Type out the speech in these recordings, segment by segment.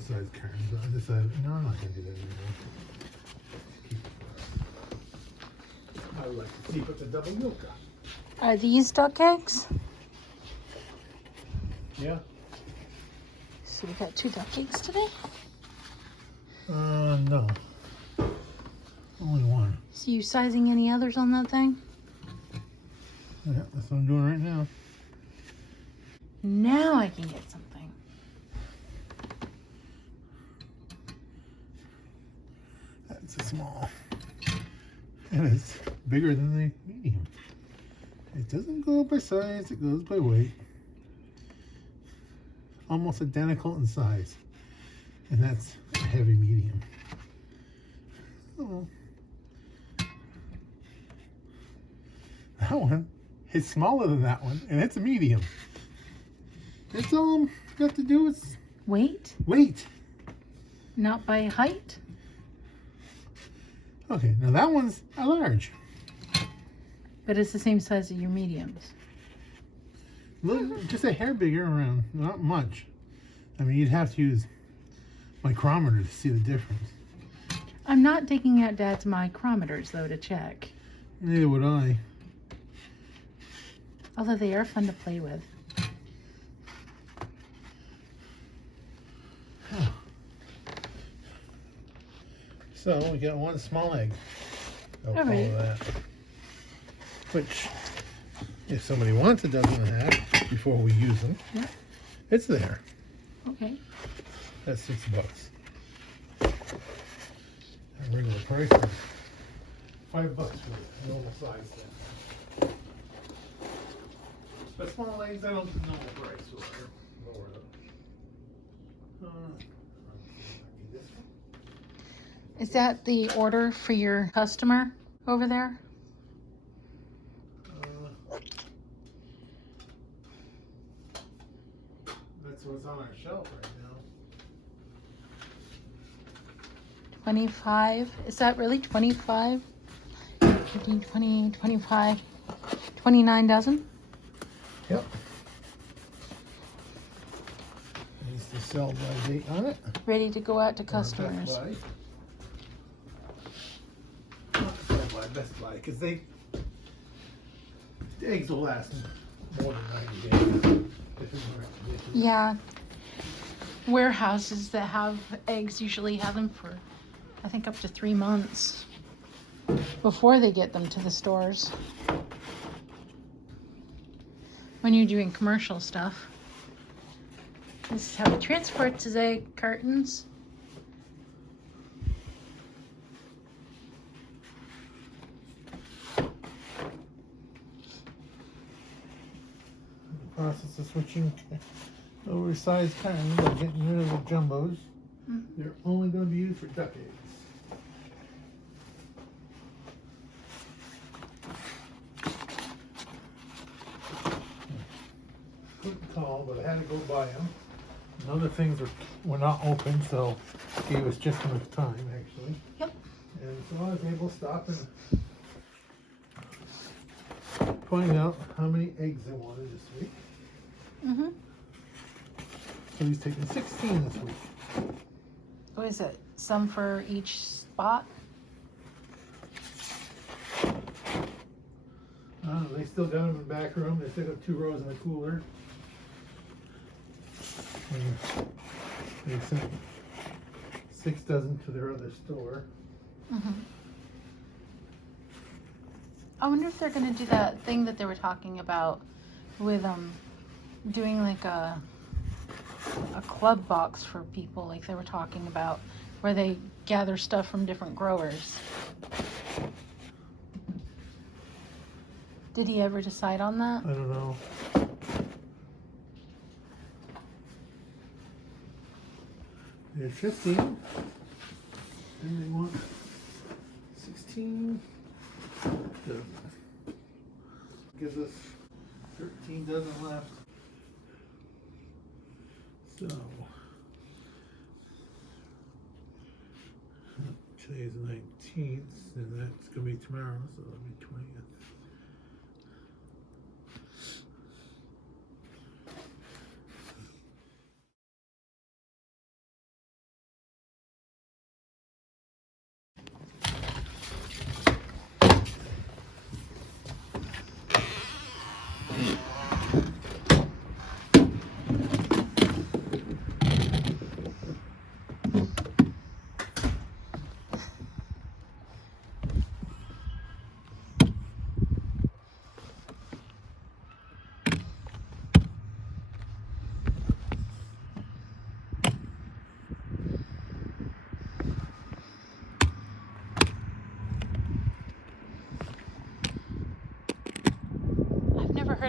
sized cartons. I decided, no, I'm not going to do that anymore. I would like to see put the double yolk on. Are these duck eggs? Yeah. So we got 2 duck eggs today? No. Only one. So you sizing any others on that thing? Yeah, that's what I'm doing right now. Now I can get something. That's a small. And it's bigger than the medium. It doesn't go by size, it goes by weight. Almost identical in size. And that's a heavy medium. Oh. That one is smaller than that one, and it's a medium. It's all got to do with Weight? weight. Not by height? Okay, now that one's a large. But it's the same size as your mediums. Just a hair bigger around, not much. I mean, you'd have to use micrometer to see the difference. I'm not taking out Dad's micrometers, though, to check. Neither would I. Although they are fun to play with. So we got one small egg. I'll All call right. that. Which, if somebody wants a dozen and a half before we use them, Yeah. it's there. Okay. That's $6. A regular price for $5 for the normal size thing. But small eggs, I don't know the normal price or lower them. This one? Is that the order for your customer over there? That's what's on our shelf right now. 25. Is that really 25? 15, 20, 25, 29 dozen? Yep. Needs the sell by date on it. Ready to go out to Or customers. Best Buy. Not Best Buy, Best Buy, because the eggs will last more than 90 days. If it's not conditioned. Yeah. Warehouses that have eggs usually have them for, I think, up to 3 months before they get them to the stores. When you're doing commercial stuff. This is how he transports his egg cartons. Process of switching oversized cartons by getting rid of the jumbos. They're only going to be used for duck eggs. Couldn't call, but I had to go buy them. And other things were not open, so gave us just enough time, actually. Yep. And so I was able to stop and find out how many eggs I wanted this week. Mm-hmm. So he's taking 16 this week. What is it? Some for each spot? They still got them in the back room. They still got 2 rows in the cooler. And they sent 6 dozen to their other store. Mm-hmm. I wonder if they're gonna do that thing that they were talking about with doing like a club box for people, like they were talking about, where they gather stuff from different growers. Did he ever decide on that? I don't know. There's 15. And they want 16. So gives us 13 dozen left. So today's the 19th, and that's gonna be tomorrow, so it'll be 20th.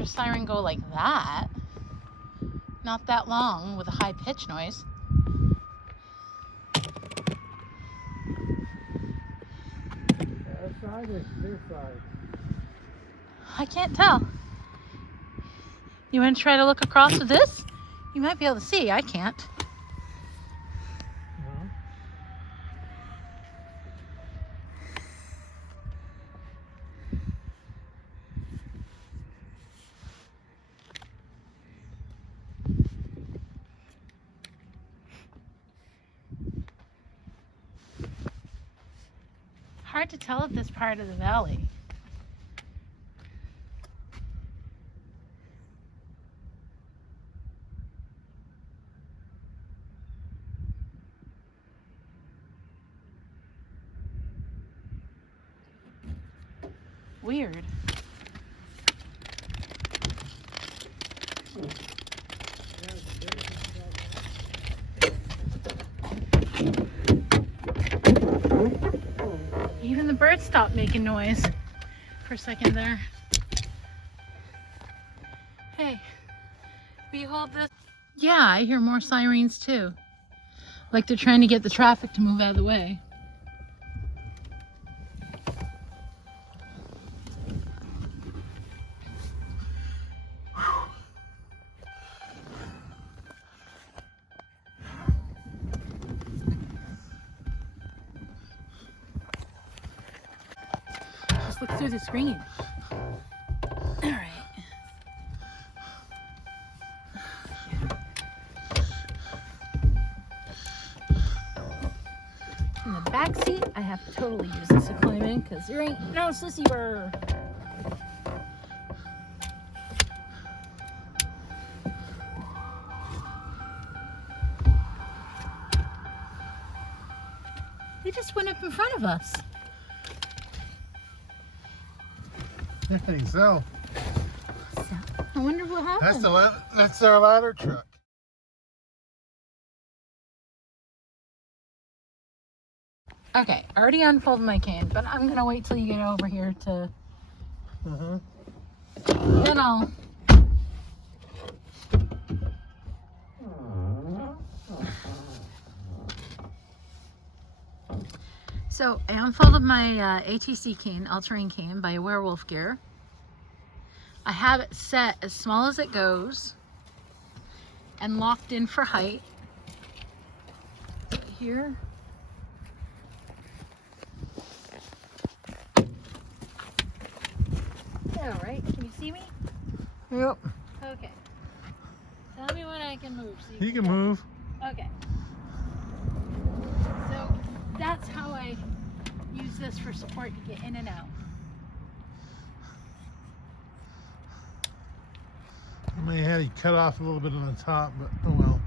heard a siren go like that. Not that long with a high pitch noise. Our side or their side? I can't tell. You want to try to look across with this? You might be able to see. I can't. No. Hard to tell at this part of the valley. Weird. Even the birds stopped making noise for a second there. Hey, behold this. Yeah, I hear more sirens too. Like they're trying to get the traffic to move out of the way. Just look through the screen. All right. In the back seat, I have to totally use this equipment because there ain't no sissy burr. They just went up in front of us. I think so. I wonder what happened. That's our ladder truck. Okay, I already unfolded my cane, but I'm gonna wait till you get over here to. Then I'll. So I unfolded my ATC cane, all-terrain cane by Werewolf Gear. I have it set as small as it goes and locked in for height. Here. All right, can you see me? Yep. Okay. Tell me when I can move. So You can move. Okay. So that's how I use this for support to get in and out. I may have had you cut off a little bit on the top, but oh well.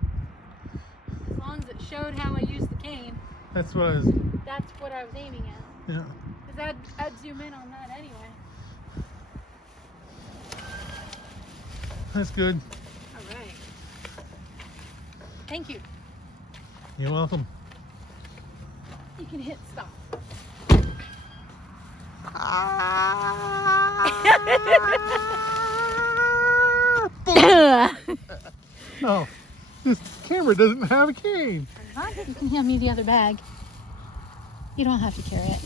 As long as it showed how I use the cane, That's what I was. that's what I was aiming at. Yeah. Because I'd zoom in on that anyway. That's good. All right. Thank you. You're welcome. You can hit stop. No, this camera doesn't have a cane. You can hand me the other bag. You don't have to carry it.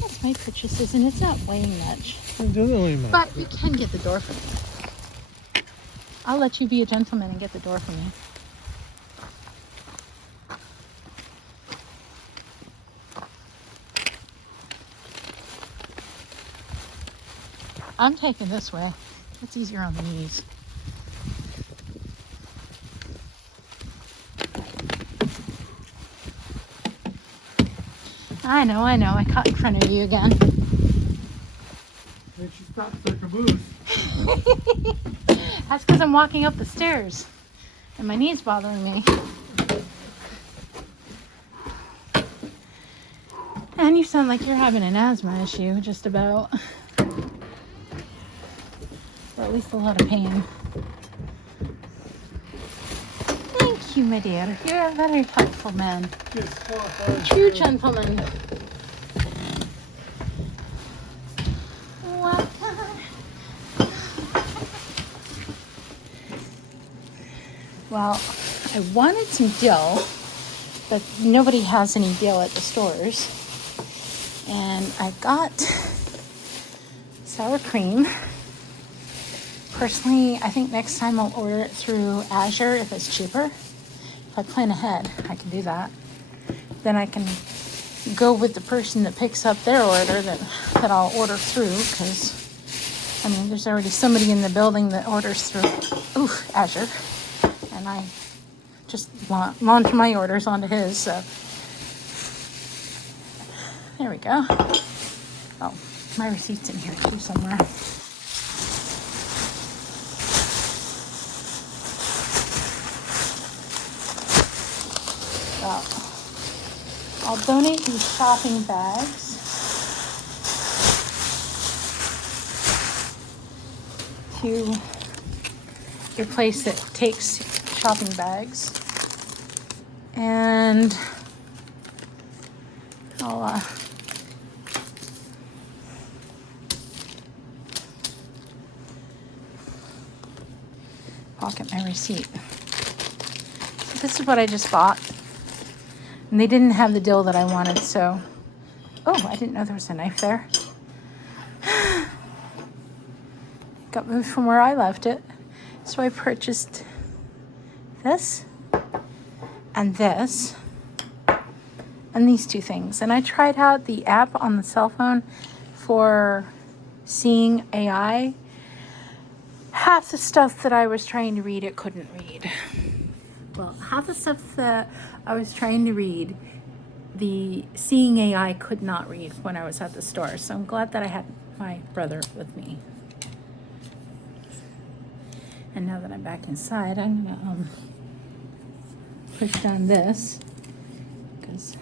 That's my purchases, and it's not weighing much. It doesn't really matter. But you can get the door for me. I'll let you be a gentleman and get the door for me. I'm taking this way. It's easier on the knees. I know. I caught in front of you again. And she stopped so I could move. That's because I'm walking up the stairs and my knee's bothering me. And you sound like you're having an asthma issue, just about. Or at least a lot of pain. Thank you, my dear. You're a very thoughtful man. True gentleman. What? Well, I wanted some dill, but nobody has any dill at the stores. And I got sour cream. Personally, I think next time I'll order it through Azure if it's cheaper. If I plan ahead, I can do that. Then I can go with the person that picks up their order that I'll order through, because I mean, there's already somebody in the building that orders through Azure, and I just launch my orders onto his. So there we go. Oh, my receipt's in here too somewhere. So I'll donate these shopping bags to your place that takes shopping bags, and I'll pocket my receipt. So this is what I just bought, and they didn't have the dill that I wanted, so I didn't know there was a knife there. Got moved from where I left it. So I purchased this and this and these two things. And I tried out the app on the cell phone for seeing AI. Half the stuff that I was trying to read, it couldn't read. Well, half the stuff that I was trying to read, the seeing AI could not read when I was at the store. So I'm glad that I had my brother with me. And now that I'm back inside, I'm gonna push down this, because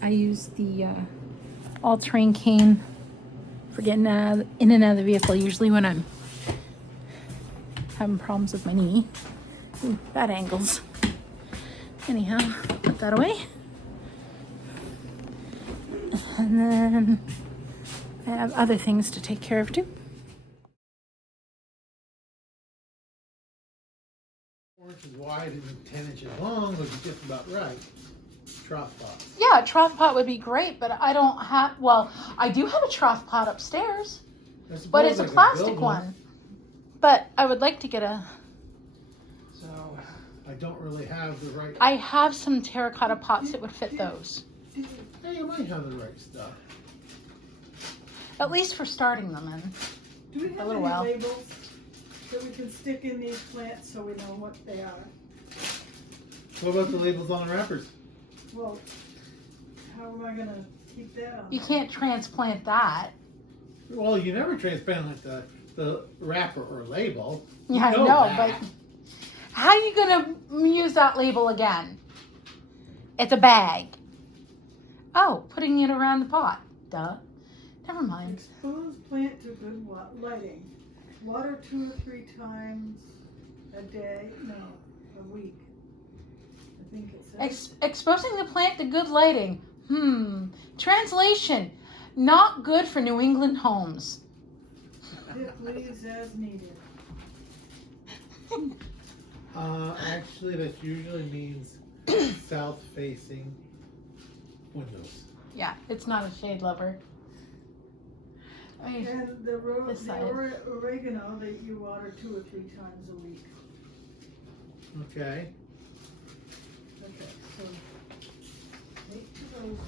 I use the all-terrain cane for getting in and out of the vehicle, usually when I'm having problems with my knee. Ooh, bad angles. Anyhow, put that away. And then I have other things to take care of too. Inches wide and 10 inches long would be just about right. Trough pot. Yeah, a trough pot would be great, but I don't have, well, I do have a trough pot upstairs, but it's a plastic one. But I would like to get a... So, I don't really have the right... I have some terracotta pots that would fit those. Hey, you might have the right stuff. At least for starting them in. Do we have a little any while. labels that we can stick in these plants so we know what they are? What about the labels on the wrappers? Well, how am I gonna keep that on? You can't transplant that. Well, you never transplant the wrapper or label. Yeah, I know, but how are you gonna use that label again? It's a bag. Oh, putting it around the pot. Duh. Never mind. Expose plant to good lighting. Water 2 or 3 times a day. No, a week. I think it says. Exposing the plant to good lighting. Translation. Not good for New England homes. Dip leaves as needed. Actually, that usually means south-facing windows. Yeah, it's not a shade lover. I mean, And the this side. oregano that you water 2 or 3 times a week. Okay. Okay, so 8 to those.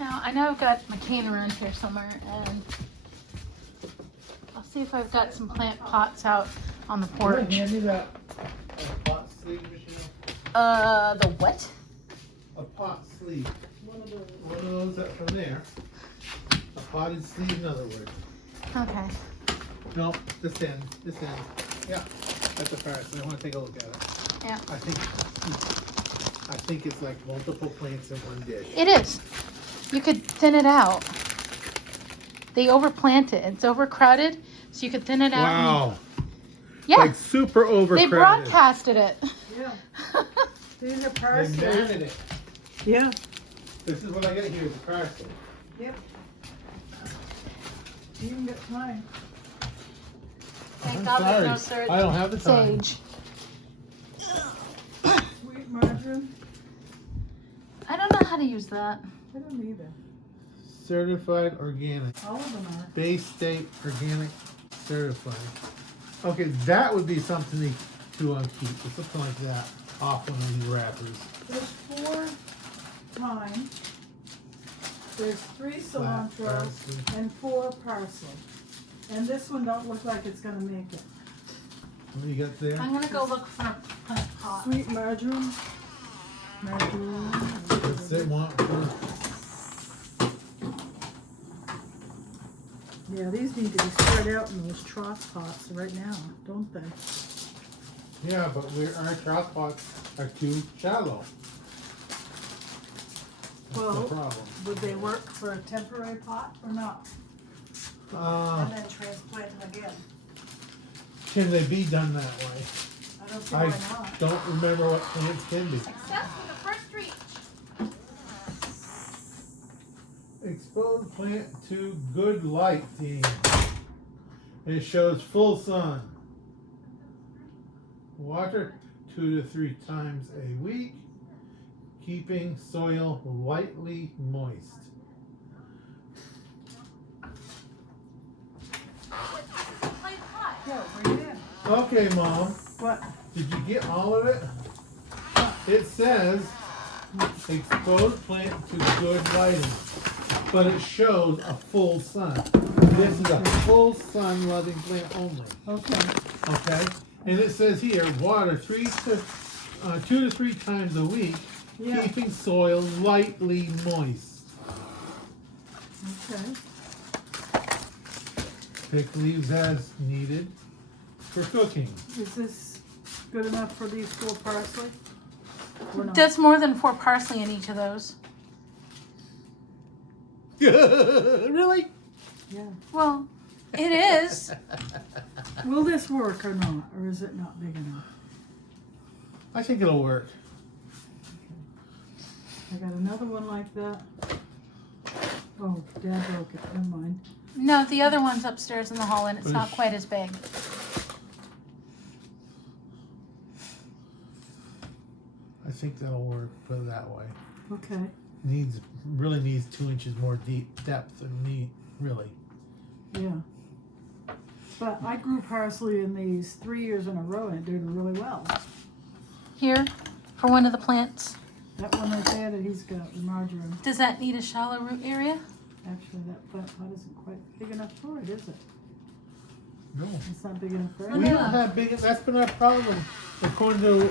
Now, I know I've got my cane around here somewhere, and I'll see if I've got some plant pots out on the porch. Hand me that pot sleeve, Michelle. The what? A pot sleeve. One of those. One of those up from there. A potted sleeve, in other words. Okay. No, this end. This end. Yeah, that's the first. I want to take a look at it. Yeah. I think it's like multiple plants in one dish. It is. You could thin it out. They overplant it. It's overcrowded, so you could thin it out. Wow. Yeah. Like super overcrowded. They broadcasted it. Yeah. These are They parsley. matted it. Yeah. This is what I get here, the parsley. Yep. You can get mine. Thank I'm God sorry. there's no I don't have the time. sage. Sweet margarine. I don't know how to use that. I don't either. Certified organic. All of them are. Bay State Organic Certified. Okay, that would be something to keep, or something like that, off one of these wrappers. There's 4 thyme. There's 3 Flat cilantro parsley. and 4 parsley. And this one don't look like it's gonna make it. What do you got there? I'm gonna go look for a plant pot. Sweet margarine. Margarine. What's it want for? Yeah, these need to be spread out in those trough pots right now, don't they? Yeah, but our trout pots are too shallow. That's Well, the problem. would they work for a temporary pot or not? And then transplant them again? Can they be done that way? I don't see I why not. don't remember what plants can be. Success with the first reach. Expose plant to good lighting. It shows full sun. Water 2 to 3 times a week, keeping soil lightly moist. Yeah, bring it in. Okay, Mom, What? did you get all of it? It says exposed plant to good lighting, but it shows a full sun. This is a full sun loving plant only. Okay. Okay, and it says here, water 2 to 3 times a week, Yeah. keeping soil lightly moist. Okay. Pick leaves as needed for cooking. Is this good enough for these 4 parsley? Or not? That's more than 4 parsley in each of those. Really? Yeah. Well, it is. Will this work or not? Or is it not big enough? I think it'll work. I got another one like that. Oh, Dad broke it. Never mind. No, the other one's upstairs in the hall and it's not quite as big. I think that'll work. Put it that way. Okay. Really needs 2 inches more deep depth than me. Really. Yeah. But I grew parsley in these 3 years in a row and it did really well. Here, for one of the plants. That one right there that he's got, the marjoram. Does that need a shallow root area? Actually, that plant pot isn't quite big enough for it, is it? No. It's not big enough for Oh, We it. no. don't have big. That's been our problem. According to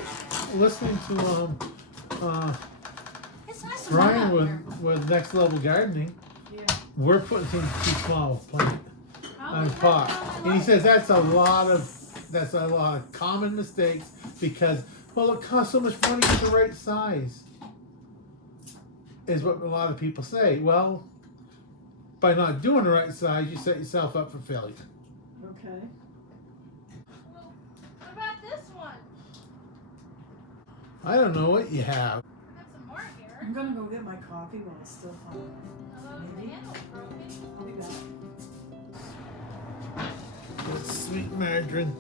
listening to It's nice and Brian warm out here. with Next Level Gardening, Yeah. we're putting things too small plant on pot, and he says that's a lot of common mistakes because it costs so much money to get the right size. Is what a lot of people say. Well, by not doing the right size, you set yourself up for failure. Okay. Well, what about this one? I don't know what you have. I got some more here. I'm gonna go get my coffee while it's still hot. Although the handle's broken. I'll be back. Sweet margarine.